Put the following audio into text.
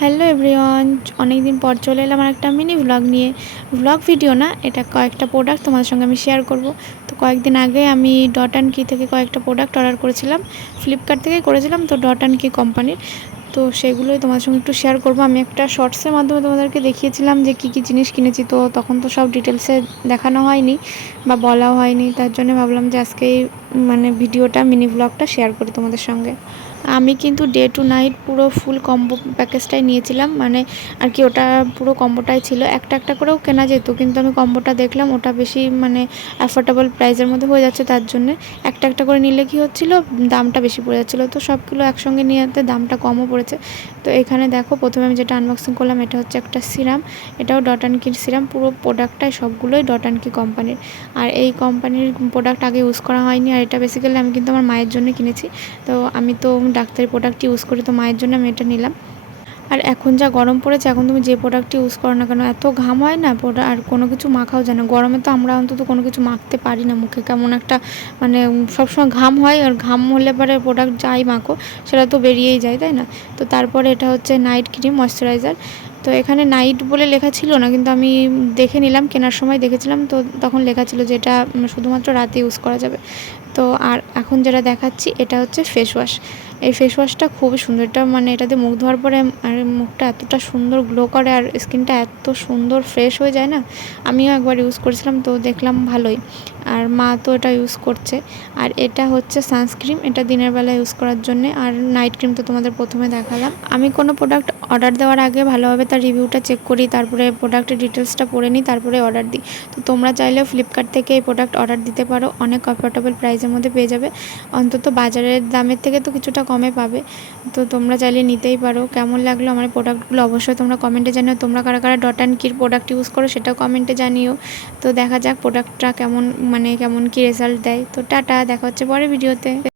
Hello everyone, অনেক দিন পর চলে এলাম আর একটা মিনি ভ্লগ নিয়ে। ভ্লগ ভিডিও না, এটা কয়েকটা প্রোডাক্ট তোমাদের সঙ্গে আমি শেয়ার করব। তো কয়েকদিন আগে আমি ডট অ্যান্ড কি থেকে কয়েকটা প্রোডাক্ট অর্ডার করেছিলাম, ফ্লিপকার্ট থেকে করেছিলাম, তো ডট অ্যান্ড কি কোম্পানির। তো সেগুলোই তোমাদের সঙ্গে একটু শেয়ার করব। আমি একটা শর্টসের মাধ্যমে তোমাদেরকে দেখিয়েছিলাম যে কী কী জিনিস কিনেছি, তো তখন তো সব ডিটেলসে দেখানো হয়নি বা বলাও হয়নি, তার জন্য ভাবলাম যে আজকে ভিডিওটা মিনি ভ্লগটা শেয়ার করি তোমাদের সঙ্গে। আমি কিন্তু ডে টু নাইট পুরো ফুল কম্বো প্যাকেজটাই নিয়েছিলাম, আর কি ওটা পুরো কম্বোটাই ছিল। একটা একটা করেও কেনা যেত, কিন্তু আমি কম্বোটা দেখলাম ওটা বেশি অ্যাফোর্ডেবল প্রাইসের মধ্যে হয়ে যাচ্ছে, তার জন্য একটা একটা করে নিলে কি হচ্ছিল, দামটা বেশি পড়ে যাচ্ছিলো। তো সবগুলো একসঙ্গে নিয়েতে দামটা কমও পড়েছে। তো এখানে দেখো, প্রথমে আমি যেটা আনবক্সিং করলাম এটা হচ্ছে একটা সিরাম। এটাও ডট অ্যান্ড কির সিরাম, পুরো প্রোডাক্টটাই সবগুলোই ডট অ্যান্ড কি কোম্পানির। আর এই কোম্পানির প্রোডাক্ট আগে ইউজ করা হয়নি, আর এটা বেসিক্যালি আমি কিন্তু আমার মায়ের জন্য কিনেছি। তো আমি তো ডাক্তারি প্রোডাক্ট ইউজ করি, তো মায়ের জন্য আমি এটা নিলাম। আর এখন যা গরম পড়েছে, এখন তুমি যে প্রোডাক্টটি ইউজ করো না কেন, এত ঘাম হয় না আর কোনো কিছু মাখাও যায় না। গরমে তো আমরা অন্তত কোনো কিছু মাখতে পারি না মুখে, কেমন একটা সবসময় ঘাম হয়, আর ঘাম হলে পরে প্রোডাক্ট যাই মাখো সেটা তো বেরিয়েই যায়, তাই না? তো তারপরে এটা হচ্ছে নাইট ক্রিম ময়শ্চারাইজার। তো এখানে নাইট বলে লেখা ছিল না, কিন্তু আমি দেখে নিলাম, কেনার সময় দেখেছিলাম, তো তখন লেখা ছিল যে এটা শুধুমাত্র রাতে ইউজ করা যাবে। তো আর এখন যেটা দেখাচ্ছি এটা হচ্ছে ফেস ওয়াশ। এই ফেস ওয়াশটা খুবই সুন্দর। এটা এটাতে মুখ ধোয়ার পরে আর মুখটা এতটা সুন্দর গ্লো করে, আর স্কিনটা এত সুন্দর ফ্রেশ হয়ে যায় না। আমিও একবার ইউজ করেছিলাম, তো দেখলাম ভালোই। আর মা তো এটা ইউজ করছে। আর এটা হচ্ছে সানস্ক্রিন, এটা দিনের বেলা ইউজ করার জন্য। আর নাইট ক্রিম তো তোমাদের প্রথমে দেখালাম। আমি কোনো প্রোডাক্ট অর্ডার দেওয়ার আগে ভালোভাবে তার রিভিউটা চেক করি, তারপরে প্রোডাক্টের ডিটেলসটা পড়ে নিই, তারপরে অর্ডার দিই। তো তোমরা চাইলেও ফ্লিপকার্ট থেকে এই প্রোডাক্ট অর্ডার দিতে পারো, অনেক কমফোর্টেবল প্রাইসের মধ্যে পেয়ে যাবে। অন্তত বাজারের দামের থেকে তো কিছুটা কমে পাবে। তো তোমরা চাইলে নিতেই পারো। কেমন লাগলো আমার প্রোডাক্টগুলো অবশ্যই তোমরা কমেন্টে জানিও। তোমরা কারা কারা Dot and Key product use করো সেটাও কমেন্টে জানিও। তো দেখা যাক প্রোডাক্টটা কেমন কি রেজাল্ট দেয়। তো টাটা, দেখা হচ্ছে পরের ভিডিওতে।